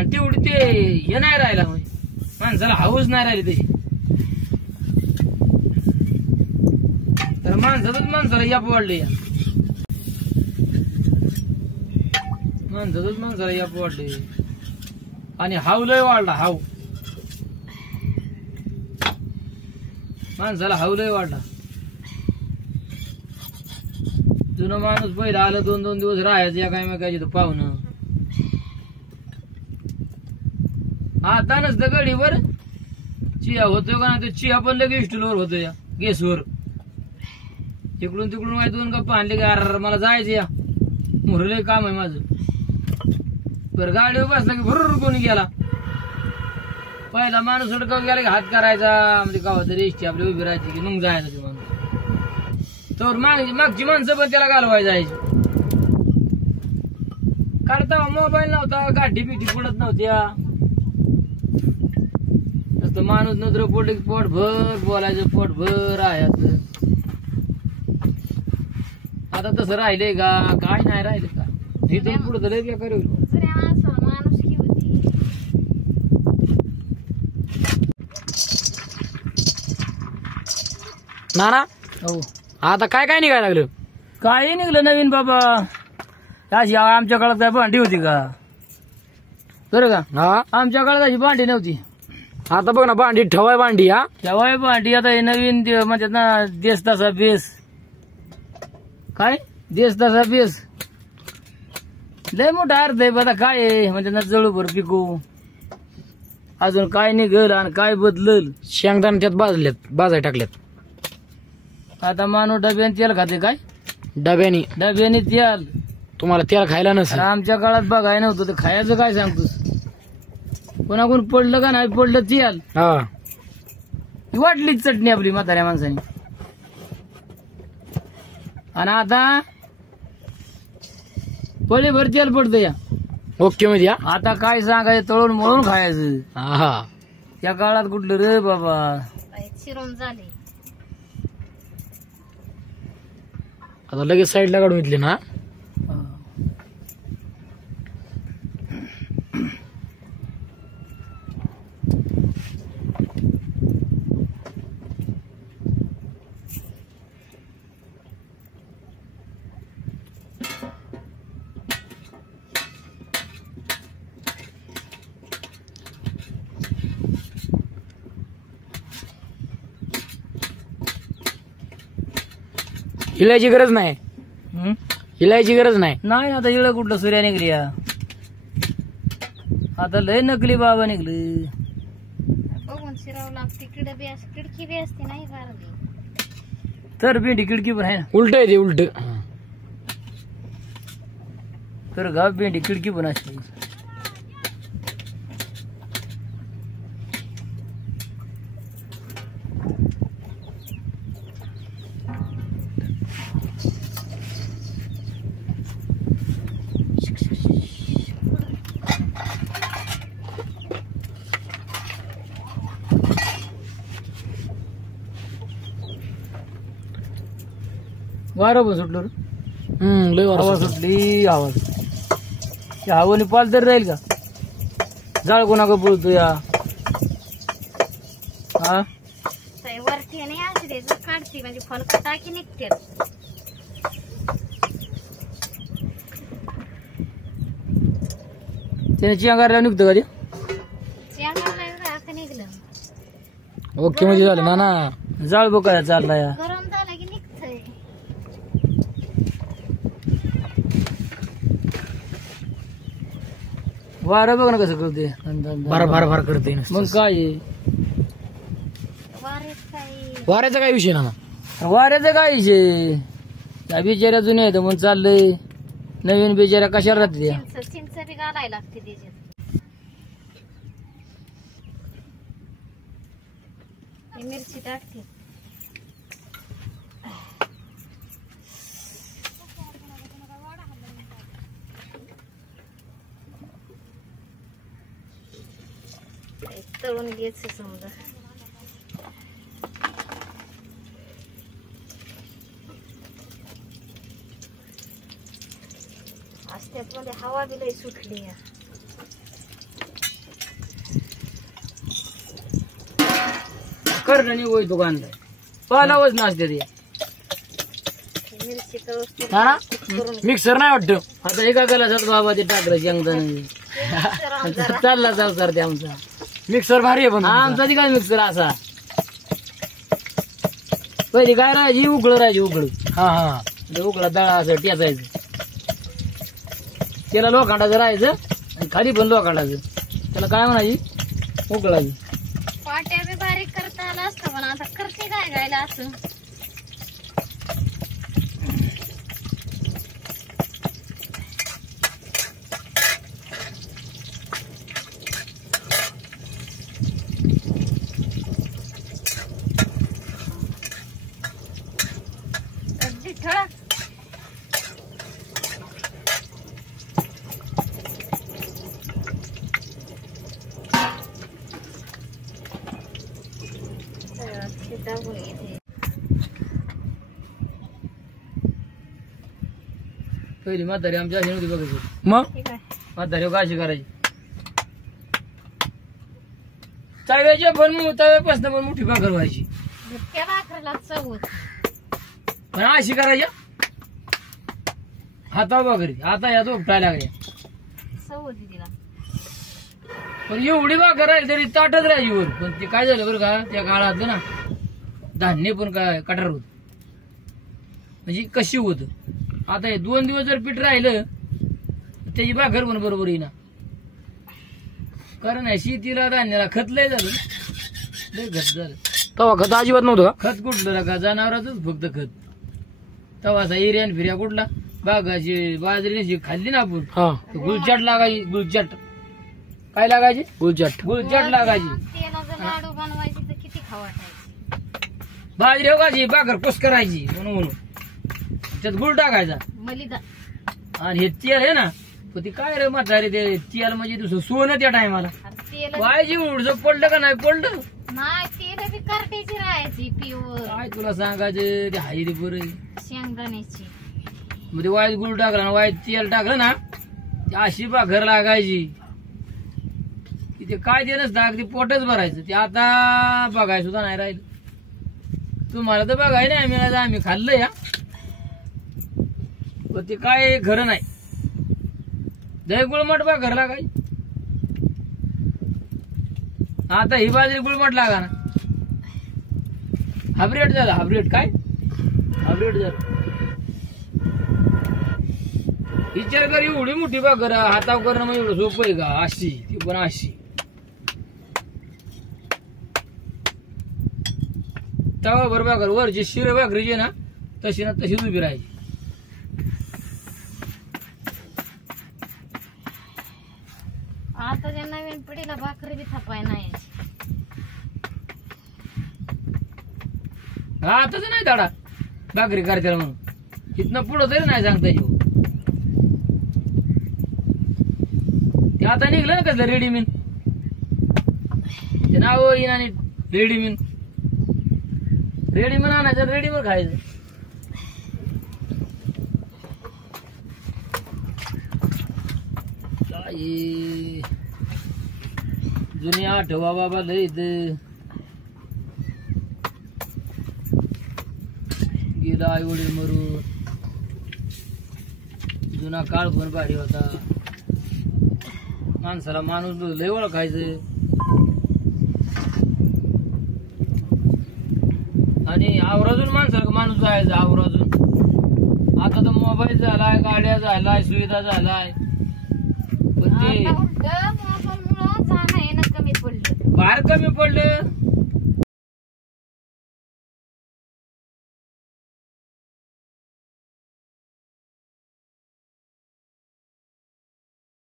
आणि तेवढी ते हे नाही राहिला माणसाला हाऊस नाही राहिली त्याची. तर माणसाला याप वाढले, माणसाला याप वाढले आणि हाव लय वाढला. हाव माणसाला हाव लय वाढला. जुनं माणूस पहिला आलं 2-2 दिवस राहायचं एकामेकाची तर पाहुणं. आता नसतं गडीवर चिया होतो का ना, चिया पण लगेच स्टूलवर होतो या गॅसवर. तिकडून तिकडून माहिती 2 गप्पा आणले की अर मला जायचं या मुरले काम आहे माझं. बरं गाडीवर बसला की भरून कोणी गेला. पहिला माणूस अडकव गेला की हात करायचा, म्हणजे गावात तरी एसटी आपली उभी राहायची की मग जायचं ते माणूस. तर मागची माणसं पण त्याला घालवाय जायची. करता मोबाईल नव्हता, गाठी पिठी पडत नव्हत्या. नुसतं माणूस नजर पडले की पोट भर बोलायचं, पोट भर राहायचं. आता तसं राहिलंय का? काय नाही राहिलं का? इथून पुढे तर लय बेकार होईल. नाना हो आता काय काय निघायला लागलं? काही निघलं नवीन बाबा. अशी आमच्या काळात काय भांडी होती का? बरं का, हा आमच्या काळात अशी भांडी नव्हती. आता बघ ना, भांडी ठवाय भांडी. हा तेव्हा भांडी आता हे नवीन म्हणतात ना, देश तसा बेस. काय देश तसा बेस लय मोठा अर्थ आहे. आता काय आहे म्हणजे ना, जळूभर पिकू अजून काय निघल आणि काय बदलल. शेंगदाणे त्यात बाजाय टाकल्यात. आता माणूस डब्याने तेल खाते. काय डब्यानी तेल? तुम्हाला तेल खायला नसेल. आमच्या काळात बघाय नव्हतं तर खायचं काय सांगतोस? कोणाकडून पडलं का नाही पडलं तेल, हा वाटलीच चटणी आपली म्हाताऱ्या माणसाने. आणि आता पळीभर तेल पडतं या. ओके मध्ये. आता काय सांगायचं, तळून मळून खायचं. हा त्या काळात कुठलं रे बाबा. शिरून झाले आता लगेच साईडला काढून घेतली ना. हिलायची गरज नाही. हिलायची गरज नाही. नाही आता इळं कुठलं सूर्या निघली. आता लय नकली बाबा निघली. बघून शिरावं लागते. खिडकी बी असते नाही गारली तर भेंडी खिडकी पण आहे ना. उलट आहे ते उलट. तर गाव भेंडी खिडकी पण असते. वारं पण सुटलं रे. लय हवा वारा सुटली. आवाज त्या हवाने पाल तरी राहील का? जाळ कोणाकडे बोलतो या. हा वरती नाही असते काढते म्हणजे फलक टाकी निघते. त्याने चिंगारला निघतं का ते? निघलं ओके मध्ये झालं ना. जाळ बघायला चालला या. गरम झालं की निघतंय. वारं बघ ना कसं करते. भार भार भार करते. मग काय आहे? वाऱ्याचा काय विषय ना. वाऱ्याचं काय विषय? त्या बिचाऱ्या जुन्या आहेत म्हणून चाललंय. नवीन बिचाऱ्या कशाला राहते त्या? चिंच बी घालायला लागते त्याच्यात. मिरची टाकते. तळून घ्यायचं समजा. आज त्यामध्ये हवा बी लई सुटली. करडणी होय तो कांदा पालावच नसते ते मिरची तर ना ना मिक्सर नाही वाटतं. आता एका गलासात बाबा ते टाकलं शेंगदाणे चालला संसार ते आमचा. मिक्सर भारी आहे पण आमचा ती काय मिक्सर असा पहिली काय राहायची उकळ राहायची उकळ हा हा उकळा दळा असं टेचायचं त्याला लोखंडाचं राहायचं आणि खाली पण लोखंडाचं त्याला काय म्हणायची उकळाची. पाट्या बी बारीक करता आला असतं पण आता करते काय गायला असं. अगदी ठळक टाकून येते. पहिली म्हातारी आमची अशी नव्हती बघायची. मग ठीक आहे. म्हातारी काशी करायची तव्याच्या पण तव्यापासून पण मोठी भाकर व्हायची त्या भाकरीला चव होती. पण अशी करायच्या हाता भाकरी आता या तो उपटायला लागल्या. चव होती तिला. पण एवढी भाकर राहील तरी ताटच राहायची वर. पण ते काय झालं बरं का त्या काळात ना धान्य पण काय कटार होत म्हणजे कशी होत. आता हे 2 दिवस जर पीठ राहिलं त्याची भाकर पण बरोबर येईना. कारण या शेतीला धान्याला खत लय झालं लय खत झालं. तवा खत अजिबात नव्हतं का? खत कुठलं का जनावराचंच फक्त खत. तवाचा एरियान फिर्या कुठला बागाची बाजरीची खाल्ली ना आपण हा गुलचाट लागायची. गुलचाट काय लागायची गुलचाट गुलचाट लागायची. तेलाचा लाडू बनवायची तर किती खावाटायची. बाजरी होगायची भाकर कुस करायची म्हणून त्यात गुळ टाकायचा. मलिदा आणि हे तेल आहे ना पण ते काय रे म्हातारे ते तेल म्हणजे दुसरं सोनं त्या टायमाला तेल पाहिजे उडचं पडलं का नाही पडलं नाही तेल बी करट्याची राहायची प्युअर काय तुला सांगायचं ते हाय रे बरं. शेंगदाण्याची. मग ते वाईट गुळ टाकला ना वाईट तेल टाकलं ना ती अशी भाकर लागायची की ते काय ते नसतं अगदी पोटच भरायचं. ते आता बघाय सुद्धा नाही राहिलं. तुम्हाला तर बघाय नाही आम्ही खाल्लं या पण ते काय खरं नाही. दही गुळमट भाकर लागायची. आता ही बाजरी गुळमट लागा ना. हायब्रिड झाला हायब्रिड काय हायब्रिड झालं. विचार कर एवढी मोठी भाकर हाताव करणं म्हणजे एवढं सोपं आहे का. अशी ती पण अशी तवा भर भाकर वरची शिर भाकरी जी ना तशी ना तशीच उभी राहायची. आता त्या नवीन पिढीला भाकरी बी थापाय नाही. आताच नाही दाडा भाकरी करते म्हणून इथनं पुढं तरी नाही सांगता येऊ. ते आता निघलं ना कसलं रेडीमेड ते नाव येईन आणि रेडीमेड आणायचं रेडीमेड खायचं. काय जुनी आठवा बाबा लय गेला आई वडील मरून. जुना काळ पण भारी होता. माणसाला माणूस लय ओळखायचं. आणि आवराजून माणसाला माणूस जायचं आवराजून. आता तर मोबाईल झालाय गाड्या झालाय सुविधा झालाय पण ते आता उलट मोबाईलमुळं जाणं येणं कमी पडलं. फार कमी पडलं.